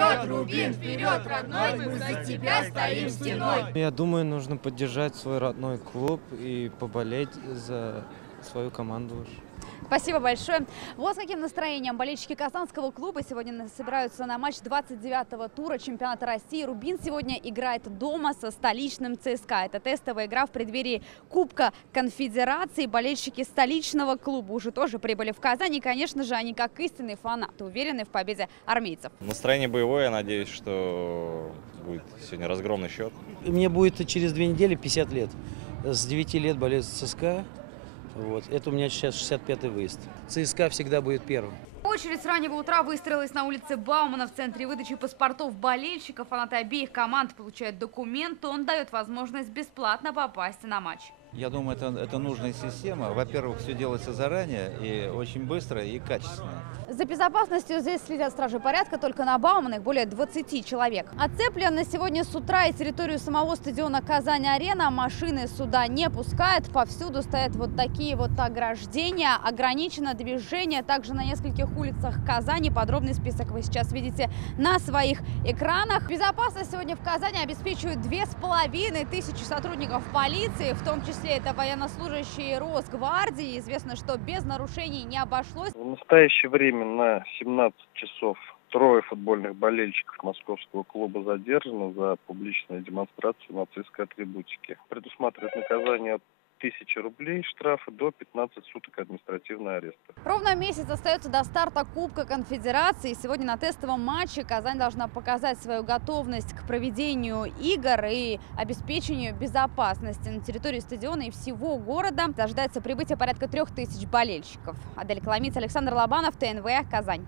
вперед, Рубин, вперед, родной, мы за тебя стоим стеной. Я думаю, нужно поддержать свой родной клуб и поболеть за свою команду. Спасибо большое. Вот с каким настроением болельщики Казанского клуба сегодня собираются на матч 29-го тура чемпионата России. Рубин сегодня играет дома со столичным ЦСКА. Это тестовая игра в преддверии Кубка Конфедерации. Болельщики столичного клуба уже тоже прибыли в Казань. И, конечно же, они, как истинные фанаты, уверены в победе армейцев. Настроение боевое. Я надеюсь, что будет сегодня разгромный счет. Мне будет через 2 недели 50 лет. С 9 лет болею за ЦСКА. Вот. Это у меня сейчас 65-й выезд. ЦСКА всегда будет первым. Очередь с раннего утра выстроилась на улице Баумана в центре выдачи паспортов болельщиков. Фанаты обеих команд получают документ. Он дает возможность бесплатно попасть на матч. Я думаю, это нужная система. Во-первых, все делается заранее и очень быстро и качественно. За безопасностью здесь следят стражи порядка. Только на Баумана их более 20 человек. Оцеплен на сегодня с утра и территорию самого стадиона «Казань-Арена». Машины сюда не пускают. Повсюду стоят вот такие вот ограждения. Ограничено движение также на нескольких улицах Казани. Подробный список вы сейчас видите на своих экранах. Безопасность сегодня в Казани обеспечивают 2500 сотрудников полиции, в том числе это военнослужащие Росгвардии. Известно, что без нарушений не обошлось. В настоящее время на 17 часов 3 футбольных болельщиков московского клуба задержаны за публичную демонстрацию нацистской атрибутики. Предусматривает наказание от 1000 рублей штрафа до 15 суток административного ареста. Ровно месяц остается до старта Кубка Конфедерации. Сегодня на тестовом матче Казань должна показать свою готовность к проведению игр и обеспечению безопасности на территории стадиона и всего города. Ожидается прибытие порядка 3000 болельщиков. Адель Коломиц, Александр Лобанов, ТНВ, Казань.